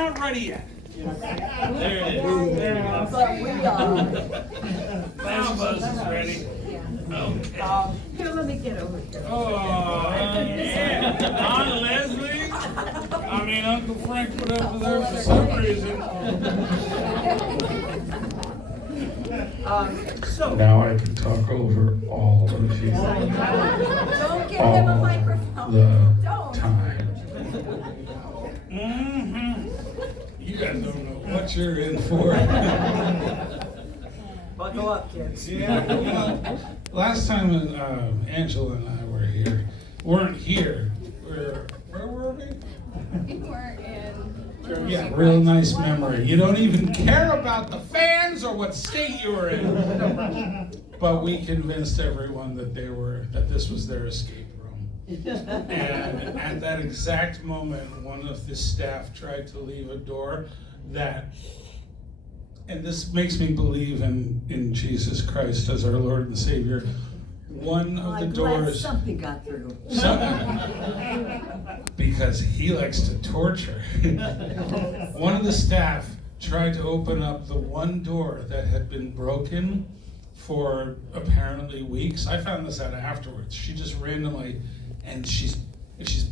not ready yet. There it is. There it is. But we are. Now Buzz is ready. Okay. Here, let me get over here. Oh, yeah. Aunt Leslie. Uncle Frank put over there for some reason. So now I can talk over all of you. Don't give him a microphone. The Don't. time. You guys don't know what you're in for. Buckle up, kids. Yeah. Last time Angela and I weren't here. Where were we? We were in. Yeah, real nice memory. You don't even care about the fans or what state you were in. But we convinced everyone that this was their escape room. And at that exact moment, one of the staff tried to leave a door and this makes me believe in Jesus Christ as our Lord and Savior. One of the doors. Something got through. Because he likes to torture. One of the staff tried to open up the one door that had been broken for apparently weeks. I found this out afterwards. She just randomly, and she's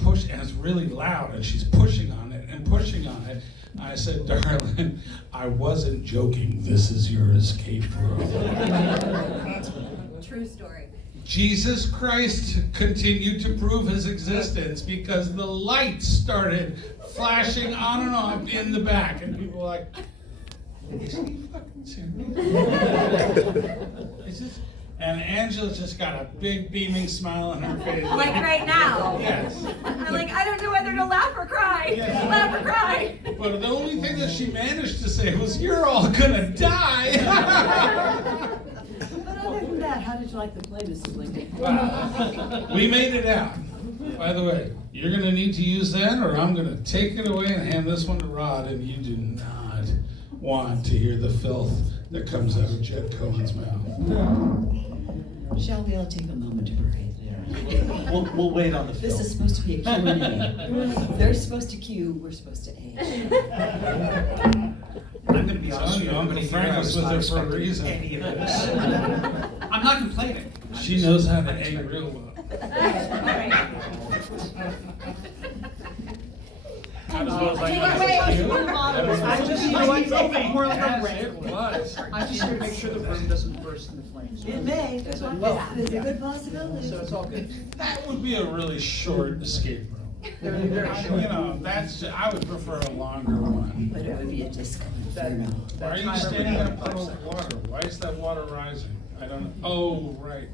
pushing, and it's really loud, and she's pushing on it and pushing on it. I said, darling, I wasn't joking. This is your escape room. True story. Jesus Christ continued to prove his existence because the lights started flashing on and off in the back, and people were like, is he fucking serious? Is this? And Angela just got a big beaming smile on her face. Like right now. Yes. I'm like, I don't know whether to laugh or cry. Yes. Laugh or cry. But the only thing that she managed to say was, "You're all gonna die." But other than that, how did you like the play, Mrs. Lincoln? We made it out. By the way, you're going to need to use that, or I'm going to take it away and hand this one to Rod, and you do not want to hear the filth that comes out of Jed Cohen's mouth. Shall we all take a moment to breathe? We'll wait on the film. This is supposed to be a Q&A. They're supposed to Q, we're supposed to A. I'm going to be honest with you. Uncle Frank was with her for a reason. Any of this. I'm not complaining. She knows how to A real well. Not as well as I Take it know. away. I just, you know what, more like a Yes, rant. it was. I'm just here to make sure the room doesn't burst into flames. It may, there's a good possibility. So it's all good. That would be a really short escape room. They're very short. You know, I would prefer a longer one. But it would be a disco inferno. Why are you standing in a puddle of water? Why is that water rising? I don't know. Oh, right.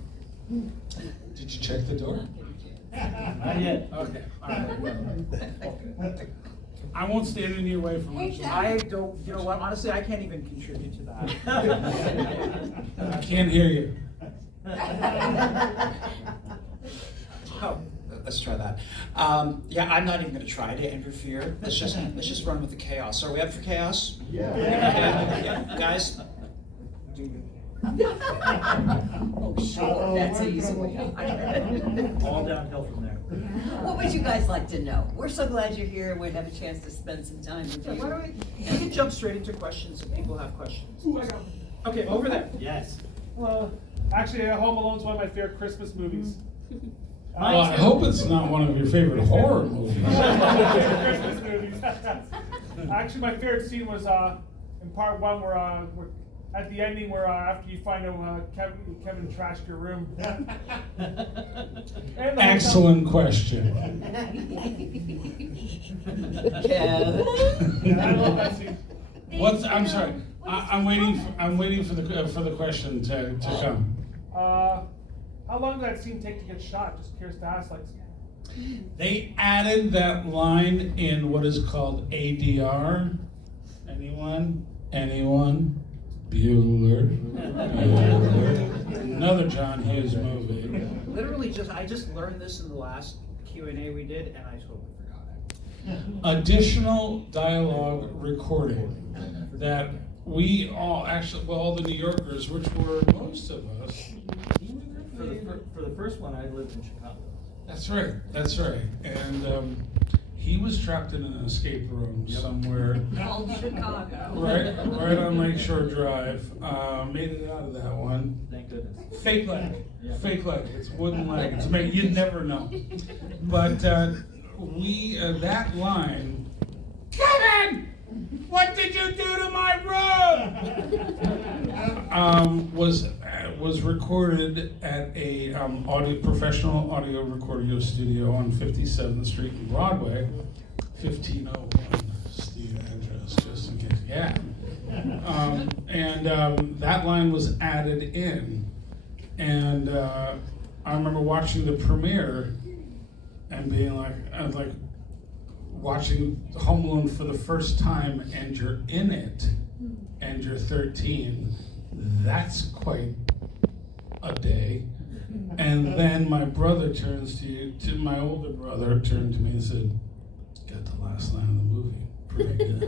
Did you check the door? Not yet. Okay. All right. I won't stand in your way for much longer. I don't, you know what, honestly, I can't even contribute to that. I can't hear you. Oh, let's try that. Yeah, I'm not even going to try to interfere. Let's just run with the chaos. Are we up for chaos? Yeah. Yeah. Guys? Oh, sure, that's an easy way out. All downhill from there. What would you guys like to know? We're so glad you're here and we have a chance to spend some time with Why you. don't we can jump straight into questions if people have questions. Okay, over there. Yes. Well, actually, Home Alone's one of my favorite Christmas movies. Well, I hope it's not one of your favorite horror movies. Christmas movies. Actually, my favorite scene was in part one where at the ending where after you find out Kevin trashed your room. Excellent question. Kevin. Yeah, I love that scene. I'm sorry. I'm waiting for the question to come. How long did that scene take to get shot? Just curious to ask. Like, They added that line in what is called ADR. Anyone? Bueller. Another John Hughes movie. Literally, I just learned this in the last Q&A we did, and I totally forgot it. Additional dialogue recording that we all all the New Yorkers, which were most of us. For the first one, I lived in Chicago. That's right. And He was trapped in an escape room somewhere, Called Chicago. right on Lakeshore Drive. Made it out of that one. Thank goodness. Fake leg, fake leg. It's wooden leg. It's made, you'd never know. But that line, Kevin, what did you do to my room? Was recorded at a professional audio recording studio on 57th Street in Broadway, 1501. Steve address, just in case. Yeah. That line was added in, and I remember watching the premiere and being like, watching Home Alone for the first time, and you're in it, and you're 13. That's quite a day. And then my brother turns to my older brother turned to me and said, "Got the last line of the movie. Pretty good."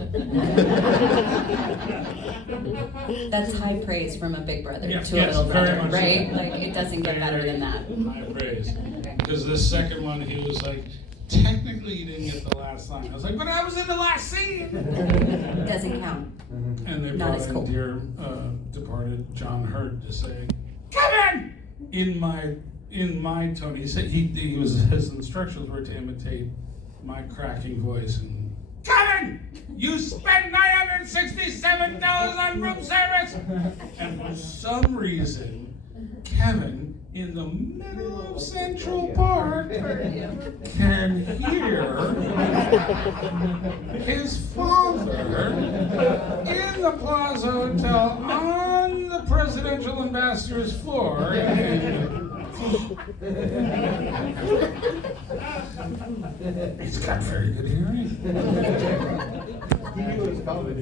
That's high praise from a big brother Yes, to a little very brother, much so. right? Like, it doesn't get better than that. High praise. Because the second one, he was like, technically you didn't get the last line. I was like, but I was in the last scene. Doesn't count. And they Not brought as in cool. dear departed John Hurt to say, Kevin! In my tone. He said his instructions were to imitate my cracking voice and, Kevin! You spent $967 on room service! And for some reason, Kevin, in the middle of Central Park, can hear his father in the Plaza Hotel on the presidential ambassador's floor. He's got very good hearing. He knew it was coming.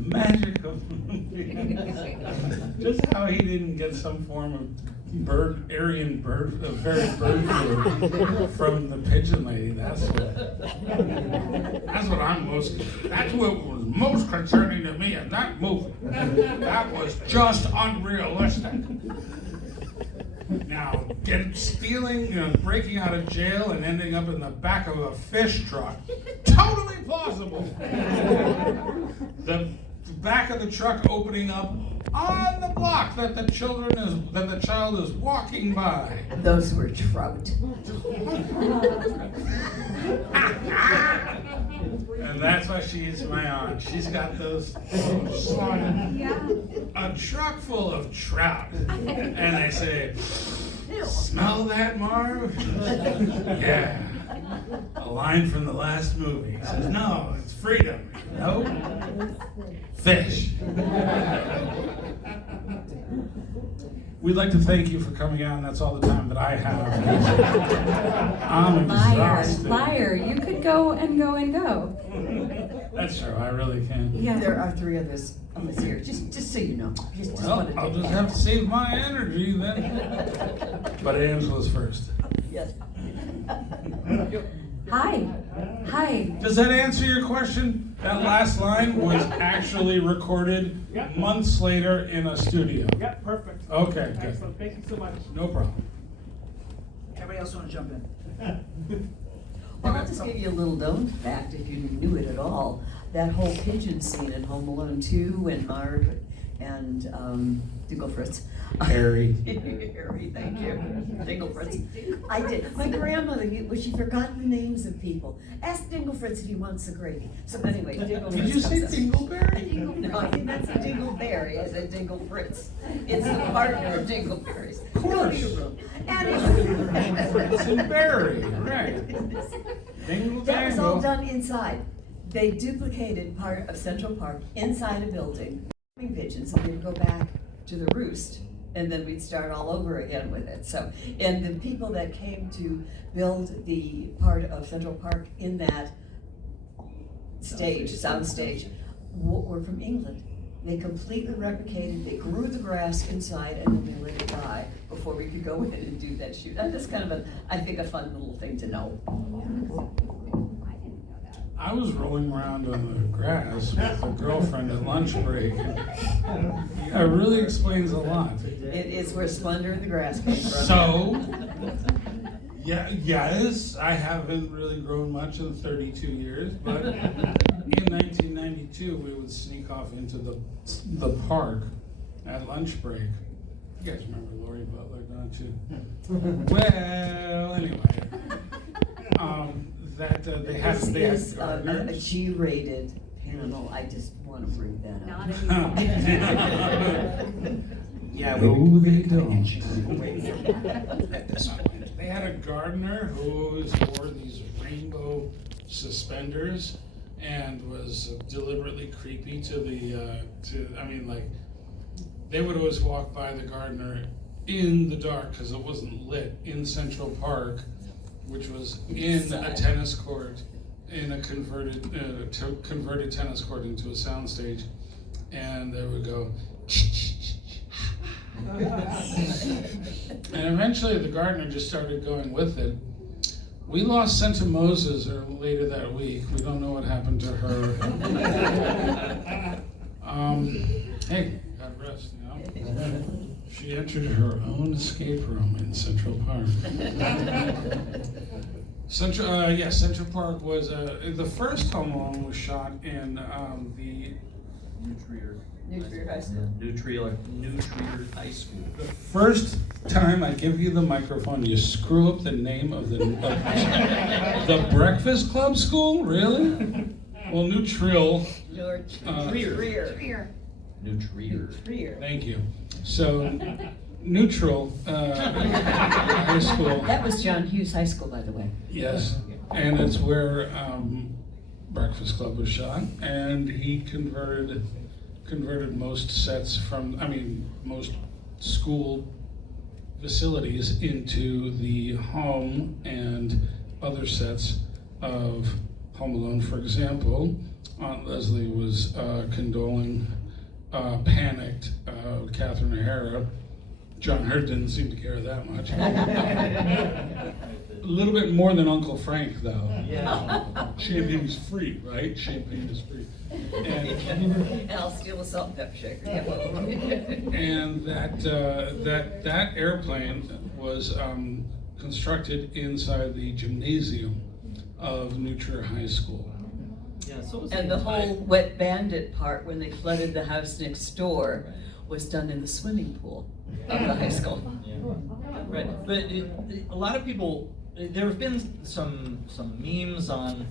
Magic of just how he didn't get some form of Aryan bird flu from the pigeon lady. That's what was most concerning to me in that movie. That was just unrealistic. Now, breaking out of jail and ending up in the back of a fish truck, totally plausible. The back of the truck opening up on the block that the child is walking by. Those were trout. And that's why she's my aunt. She's got those a truck full of trout. And I say, smell that, Marv? Yeah. A line from the last movie. He says, no, it's freedom. No? Fish. We'd like to thank you for coming out, and that's all the time that I have. I'm exhausted. Liar. You could go and go and go. That's true, I really can. Yeah. There are 3 others on this here, just so you know. Just Well, wanted to- I'll just have to save my energy then. But Angela's first. Yes. Hi. Hi. Does that answer your question? That last line was actually recorded months later in a studio. Yeah, perfect. Okay, good. Excellent. Thank you so much. No problem. Anybody else want to jump in? Well, I'll just give you a little known fact, if you knew it at all. That whole pigeon scene in Home Alone 2 and Marv and Dingle Fritz. Terrie. Terrie, thank you. Dingle Fritz. I did. My grandmother, she forgot the names of people. Ask Dingle Fritz if he wants the gravy. So anyway, Dingle Fritz. Did you say comes up. Dingleberry? No, I think that's a Dingleberry. I said Dingle Fritz. It's the partner of Dingleberries. Of course. Go to your room. Anyway. Fritz and Barry, right. Dingle That was all Dangle. done inside. They duplicated part of Central Park inside a building. Pigeons, and we'd go back to the roost, and then we'd start all over again with it. So, and the people that came to build the part of Central Park in that sound stage, were from England. They completely replicated, they grew the grass inside, and then they let it die before we could go in and do that shoot. That's kind of I think, a fun little thing to know. I was rolling around on the grass with a girlfriend at lunch break. It really explains a lot. It is where Splendor in the Grass came from. So, Yeah, yes, I haven't really grown much in 32 years, but in 1992, we would sneak off into the park at lunch break. You guys remember Lori Butler, don't you? Well, anyway, they had This is a gardeners. G-rated panel, I just want to bring that Not up. anymore. Yeah, No, we they took an don't. inch away from at this point. They had a gardener who always wore these rainbow suspenders and was deliberately creepy to they would always walk by the gardener in the dark because it wasn't lit in Central Park, which was in a tennis court, in a converted tennis court into a soundstage, and they would go. And eventually the gardener just started going with it. We lost Santa Moses later that week. We don't know what happened to her. Hey, God rest, you know. She entered her own escape room in Central Park. Central Park was the first Home Alone was shot in the Nuclear High School. Nutrier High School. The first time I give you the microphone, you screw up the name of the Breakfast Club school? Really? Well, Nutrier. Here. Nutrier. Thank you. So, Neutral High School. That was John Hughes High School, by the way. Yes, and it's where Breakfast Club was shot, and he converted most sets most school facilities into the home and other sets of Home Alone. For example, Aunt Leslie was condoling panicked Catherine O'Hara. John Hurt didn't seem to care that much. A little bit more than Uncle Frank, though. Yeah. Champagne is free, right? Champagne is free. And I'll steal a salt and pepper shaker. And that airplane was constructed inside the gymnasium of Nutrier High School. Yeah, so was And the whole Wet Bandit part, when they flooded the house next door, was done in the swimming pool of the high school. Yeah. Right, but a lot of people, there have been some memes on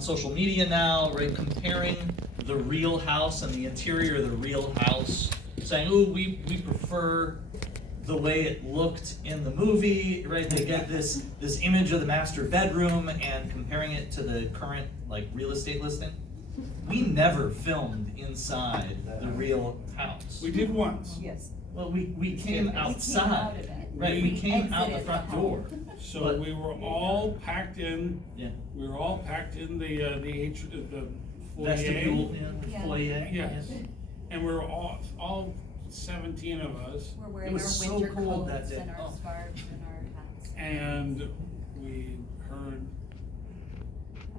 social media now, right, comparing the real house and the interior of the real house, saying, "Oh, we prefer the way it looked in the movie," right? They get this image of the master bedroom and comparing it to the current real estate listing. We never filmed inside the real house. We did once. Yes. Well, we came outside. Right, we came out the front door. So we were all packed in. Yeah. We were all packed in the foyer. Vestibule, Yeah. foyer. Yes. And we were all 17 of us, We're wearing It was our so winter cold coats that day. and our Oh. scarves and our hats. and we heard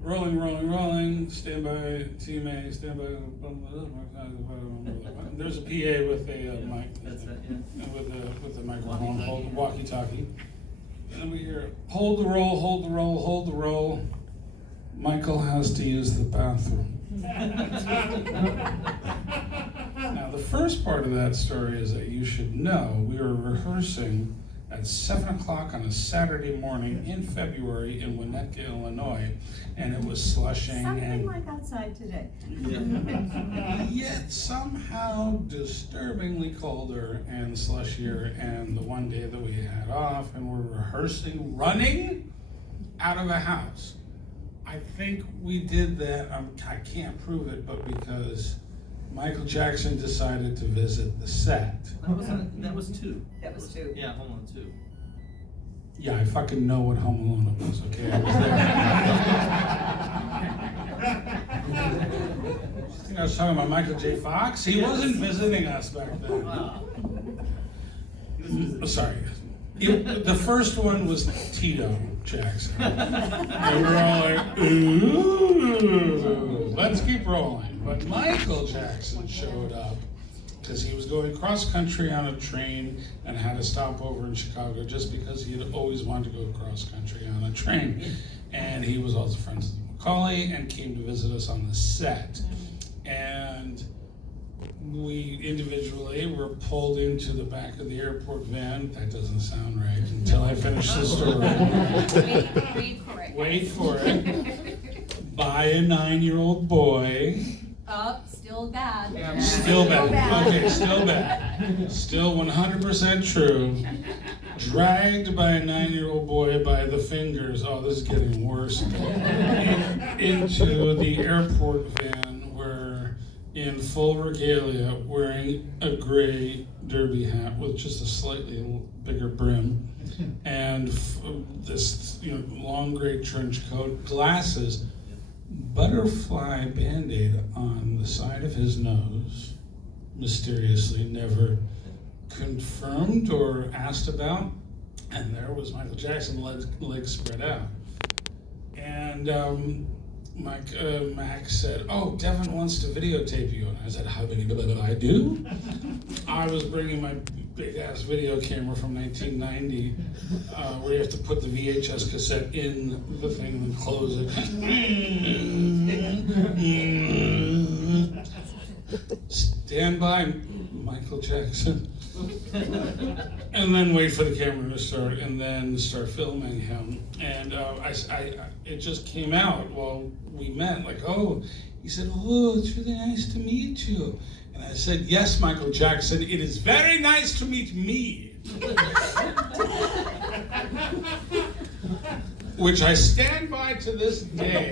rolling, rolling, rolling, stand by, TMA, stand by. There's a PA with a mic. That's it, yeah. With a microphone, hold walkie-talkie. And then we hear, hold the roll, hold the roll, hold the roll. Michael has to use the bathroom. Now, the first part of that story is that you should know we were rehearsing at 7 o'clock on a Saturday morning in February in Winnetka, Illinois, and it was slushing Something and like outside today. yet somehow disturbingly colder and slushier, and the one day that we had off and we're rehearsing, running out of a house. I think we did that, I can't prove it, but because Michael Jackson decided to visit the set. That was two. That was two. Yeah, Home Alone 2. Yeah, I fucking know what Home Alone it was, okay? I was there. I think I was talking about Michael J. Fox. He wasn't visiting us back then. Wow. Oh, sorry. The first one was Tito Jackson. And we're all like, ooh, let's keep rolling. But Michael Jackson showed up because he was going cross country on a train and had to stop over in Chicago just because he had always wanted to go cross country on a train. And he was also friends with Macaulay and came to visit us on the set. And we individually were pulled into the back of the airport van. That doesn't sound right until I finish the story. Wait for it. Wait for it. By a 9-year-old boy. Oh, still bad. Still bad. Okay, still bad. Still 100% true. Dragged by a 9-year-old boy by the fingers. Oh, this is getting worse. Into the airport van, where in full regalia, wearing a gray derby hat with just a slightly bigger brim, and this long gray trench coat, glasses, butterfly Band-Aid on the side of his nose, mysteriously, never confirmed or asked about, and there was Michael Jackson, legs spread out. And Max said, "Oh, Devin wants to videotape you." And I said, "How many did I do?" I was bringing my big-ass video camera from 1990, where you have to put the VHS cassette in the thing and close it. Stand by, Michael Jackson. And then wait for the camera to start, and then start filming him. And it just came out while we met, like, oh, he said, "Oh, it's really nice to meet you." And I said, "Yes, Michael Jackson, it is very nice to meet me." Which I stand by to this day.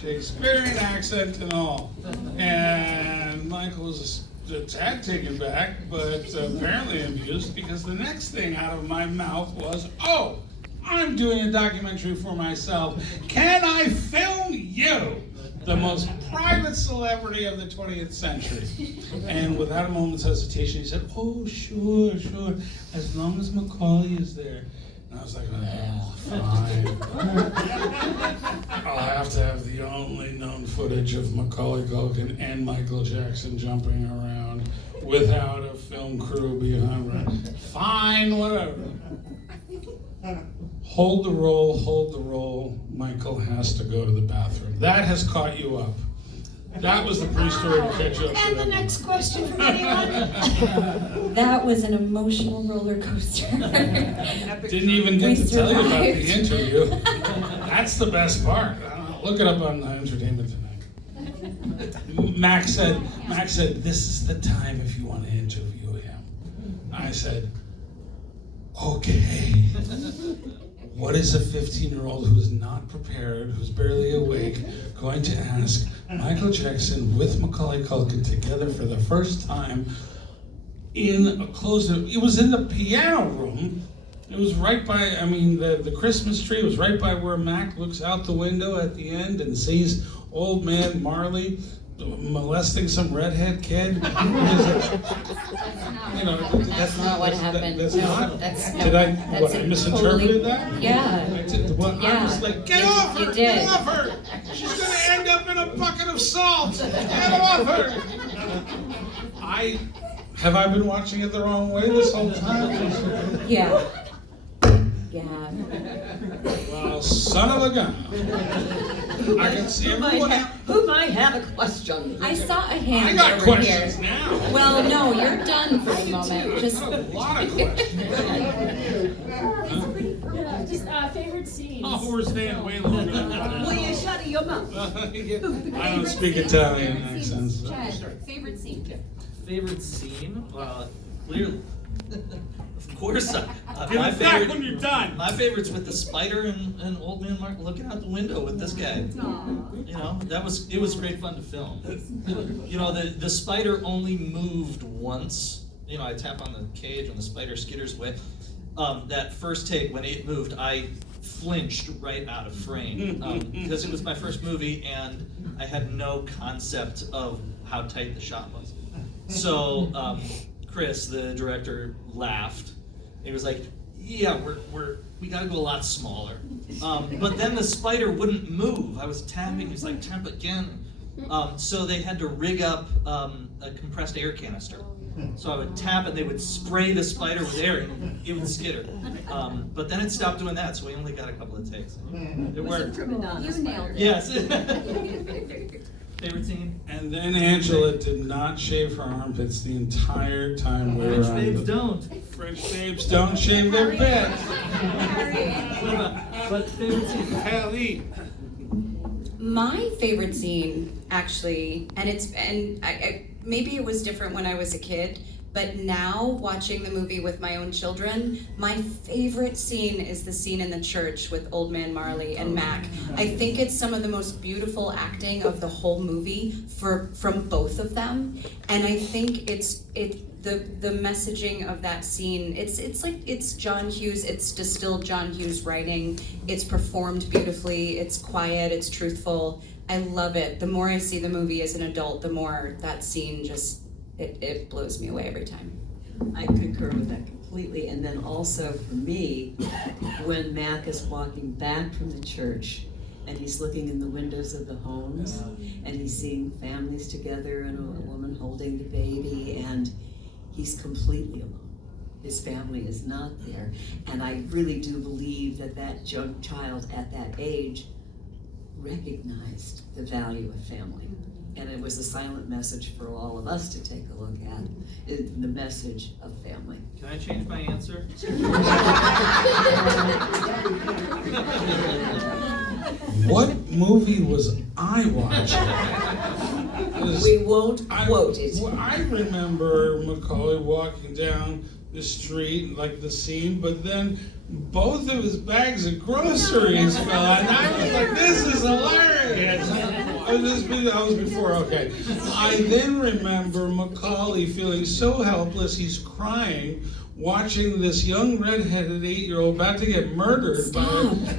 Shakespearean accent and all. And Michael was a tad taken back, but apparently amused, because the next thing out of my mouth was, "Oh, I'm doing a documentary for myself. Can I film you, the most private celebrity of the 20th century?" And without a moment's hesitation, he said, "Oh, sure, as long as Macaulay is there." And I was like, "Oh, fine." I'll have to have the only known footage of Macaulay Culkin and Michael Jackson jumping around without a film crew behind me. Fine, whatever. Hold the roll. Michael has to go to the bathroom. That has caught you up. That was the pre-story to catch you up to. And the next question from anyone? That was an emotional roller coaster. Didn't even get to tell you about the interview. That's the best part. I don't know. Look it up on Entertainment Tonight. Max said, "This is the time if you want to interview him." I said, "Okay." What is a 15-year-old who is not prepared, who's barely awake, going to ask Michael Jackson with Macaulay Culkin together for the first time in a closed... It was in the piano room. It was right by, the Christmas tree was right by where Mac looks out the window at the end and sees old man Marley molesting some redhead kid. That's not what happened. That's not? That's I misinterpreted that? Yeah. I was like, "Get off her! You did. Get off her! She's gonna end up in a bucket of salt! Get off her!" Have I been watching it the wrong way this whole time? Yeah. Well, son of a gun. I can see everyone. Who might have a question? I saw a hand I got over questions here. now. Well, no, you're done for the moment. Just I got a lot of questions. Just favorite scenes. Oh, we're staying way longer than that. Will you shut your mouth? I don't speak Italian accents. Favorite scene. Favorite scene? Clearly. Of course, Give it back when you're done. My favorite's with the spider and old man Mark looking out the window with this guy. Aww. You know, it was great fun to film. You know, the spider only moved once. You know, I tap on the cage and the spider skitters away. That first take, when it moved, I flinched right out of frame because it was my first movie and I had no concept of how tight the shot was. So Chris, the director, laughed. He was like, "Yeah, we gotta go a lot smaller." But then the spider wouldn't move. I was tapping. He's like, "Tap again." So they had to rig up a compressed air canister. So I would tap and they would spray the spider with air and it would skitter. But then it stopped doing that, so we only got a couple of takes. It worked. You nailed it. Yes. Favorite scene? And then Angela did not shave her armpits the entire time we were French on babes the- don't. French babes don't shave their bits. But favorite scene? Hallie. My favorite scene, actually, and maybe it was different when I was a kid, but now watching the movie with my own children, my favorite scene is the scene in the church with Old Man Marley and Mac. I think it's some of the most beautiful acting of the whole movie from both of them, and I think the messaging of that scene, it's John Hughes, it's distilled John Hughes writing, it's performed beautifully, it's quiet, it's truthful. I love it. The more I see the movie as an adult, the more that scene just, it blows me away every time. I concur with that completely. And then also for me, when Mac is walking back from the church and he's looking in the windows of the homes and he's seeing families together and a woman holding the baby, and he's completely alone. His family is not there. And I really do believe that that young child at that age recognized the value of family. And it was a silent message for all of us to take a look at, the message of family. Can I change my answer? What movie was I watching? We won't quote it. I remember Macaulay walking down the street, like the scene, but then both of his bags of groceries fell out, and I was like, this is hilarious. That was before, okay. I then remember Macaulay feeling so helpless, he's crying, watching this young redheaded 8-year-old about to get murdered by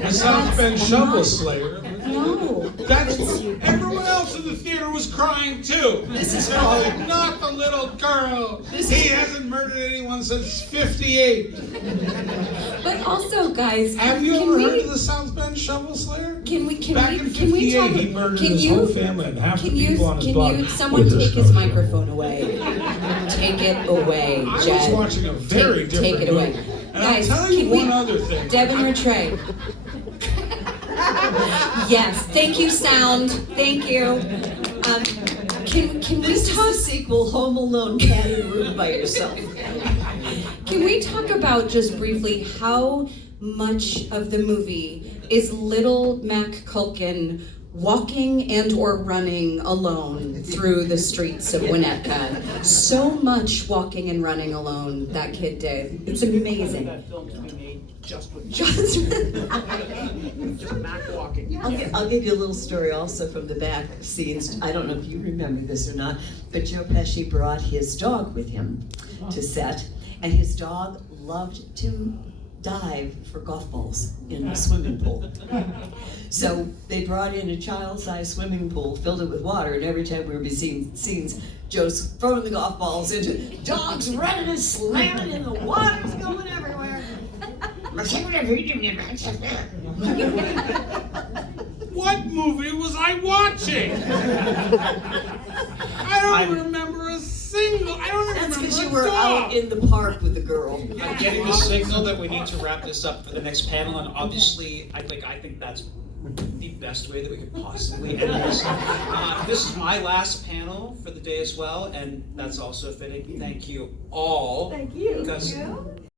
a South Bend shovel slayer. No. That's everyone else in the theater was crying too. This is Not the little girl. He hasn't murdered anyone since '58. But also, guys, Have you can ever we- heard of the South Bend shovel slayer? Back in can we 58, talk? he murdered Can his you? whole family and half the people on his block. Someone With his take his nose microphone away. Take it away, I was Jed. watching a very different Take it away. movie. And Guys, I'll tell you can one we- other thing. Devin Ratray. Yes, thank you, sound. Thank you. Can we This is talk? the sequel, Home Alone, Cat in the Room by Yourself. Can we talk about just briefly how much of the movie is little Mac Culkin walking and or running alone through the streets of Winnetka? So much walking and running alone that kid did. It's amazing. That film to be made just with Just just Mac walking. I'll give you a little story also from the back scenes. I don't know if you remember this or not, but Joe Pesci brought his dog with him to set, and his dog loved to dive for golf balls in the swimming pool. So they brought in a child-sized swimming pool, filled it with water, and every time we were seeing scenes, Joe's throwing the golf balls into, dog's running and slamming, and the water's going everywhere. What movie was I watching? I don't remember a single. I don't even That's remember because you a were dog. out in the park with the girl. I'm getting the signal that we need to wrap this up for the next panel, and obviously, I think that's the best way that we could possibly end this. This is my last panel for the day as well, and that's also fitting. Thank you all. Thank you. Because